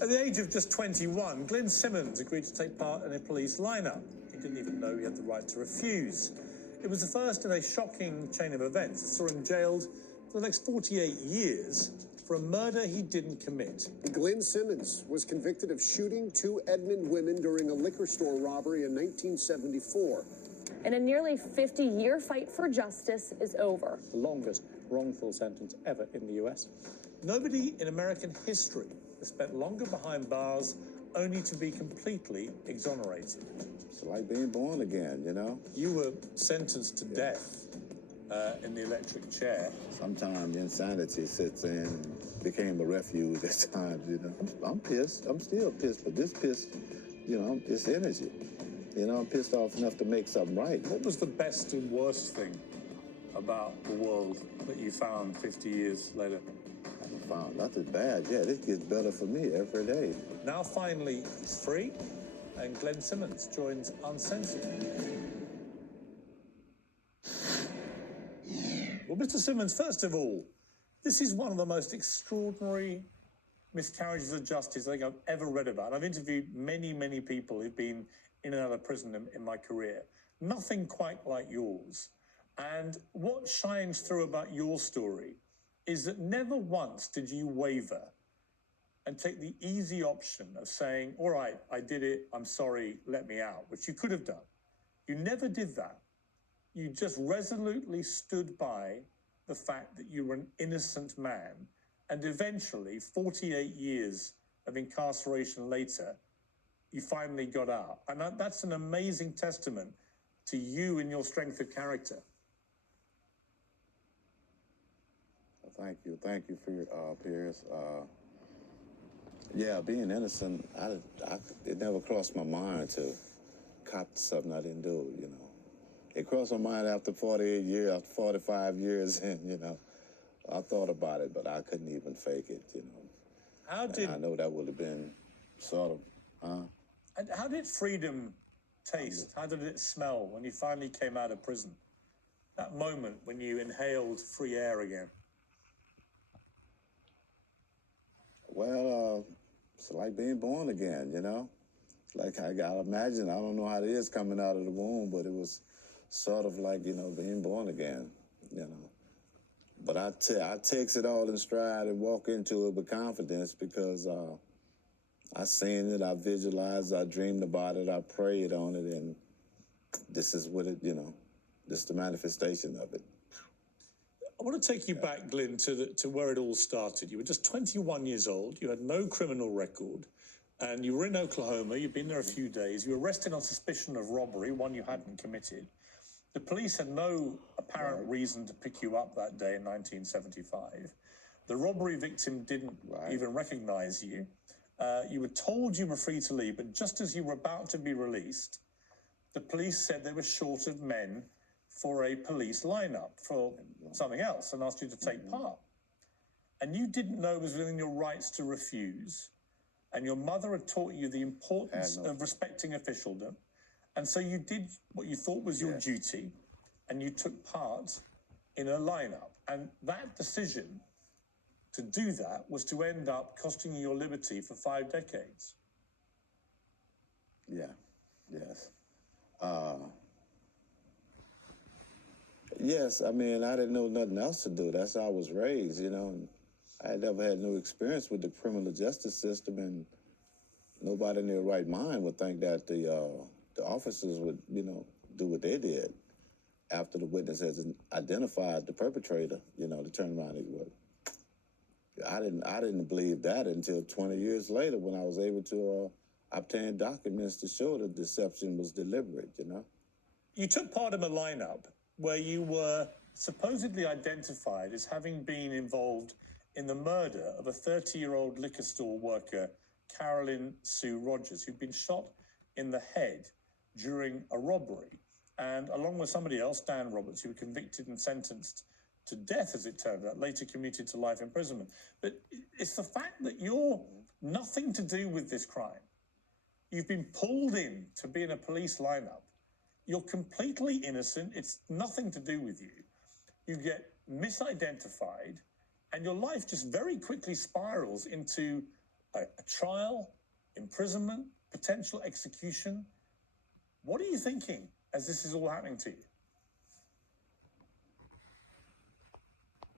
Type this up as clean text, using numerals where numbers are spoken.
At the age of just 21, Glenn Simmons agreed to take part in a police lineup. He didn't even know he had the right to refuse. It was the first in a shocking chain of events that saw him jailed for the next 48 years for a murder he didn't commit. Glenn Simmons was convicted of shooting two Edmond women during a liquor store robbery in 1974. And a nearly 50-year fight for justice is over. The longest wrongful sentence ever in the US. Nobody in American history has spent longer behind bars only to be completely exonerated. It's like being born again, you know? You were sentenced to death in the electric chair. Sometimes insanity sits in, became a refuge at times, you know? I'm pissed. I'm still pissed, but this piss, you know, it's energy. You know, I'm pissed off enough to make something right. What was the best and worst thing about the world that you found 50 years later? I haven't found nothing bad yet. It gets better for me every day. Now finally he's free, and Glenn Simmons joins Uncensored. Well, Mr. Simmons, first of all, this is one of the most extraordinary miscarriages of justice I think I've ever read about. I've interviewed many, many people who've been in and out of prison in my career. Nothing quite like yours. And what shines through about your story is that never once did you waver and take the easy option of saying, all right, I did it, I'm sorry, let me out, which you could have done. You never did that. You just resolutely stood by the fact that you were an innocent man, and eventually, 48 years of incarceration later, you finally got out. And that's an amazing testament to you and your strength of character. Thank you. Thank you for your, Piers. Yeah, being innocent, it never crossed my mind to cop to something I didn't do, you know. It crossed my mind after 48 years, after 45 years, and, you know, I thought about it, but I couldn't even fake it, you know. I know that would have been sort of, How did freedom taste? How did it smell when you finally came out of prison? That moment when you inhaled free air again. Well, it's like being born again, you know? Like I gotta imagine, I don't know how it is coming out of the womb, but it was sort of like, you know, being born again, you know? But I takes it all in stride and walk into it with confidence because I seen it, I visualized, I dreamed about it, I prayed on it, and this is what it, you know, this is the manifestation of it. I want to take you back, Glenn, to where it all started. You were just 21 years old, you had no criminal record, and you were in Oklahoma, you'd been there a few days, you were arrested on suspicion of robbery, one you hadn't committed. The police had no apparent reason to pick you up that day in 1975. The robbery victim didn't even recognize you. You were told you were free to leave, but just as you were about to be released, the police said they were short of men for a police lineup for something else and asked you to take part. And you didn't know it was within your rights to refuse. And your mother had taught you the importance of respecting officialdom. And so you did what you thought was your duty, and you took part in a lineup. And that decision to do that was to end up costing you your liberty for 5 decades. Yeah, yes. Yes, I mean, I didn't know nothing else to do. That's how I was raised, you know. I had never had no experience with the criminal justice system, and nobody in their right mind would think that the officers would, you know, do what they did after the witness has identified the perpetrator, you know, to turn around and would. I didn't believe that until 20 years later when I was able to obtain documents to show the deception was deliberate, you know. You took part in a lineup where you were supposedly identified as having been involved in the murder of a 30-year-old liquor store worker, Carolyn Sue Rogers, who'd been shot in the head during a robbery. And along with somebody else, Dan Roberts, who were convicted and sentenced to death, as it turned out, later commuted to life imprisonment. But it's the fact that you're nothing to do with this crime. You've been pulled in to be in a police lineup. You're completely innocent. It's nothing to do with you. You get misidentified, and your life just very quickly spirals into a trial, imprisonment, potential execution. What are you thinking as this is all happening to you?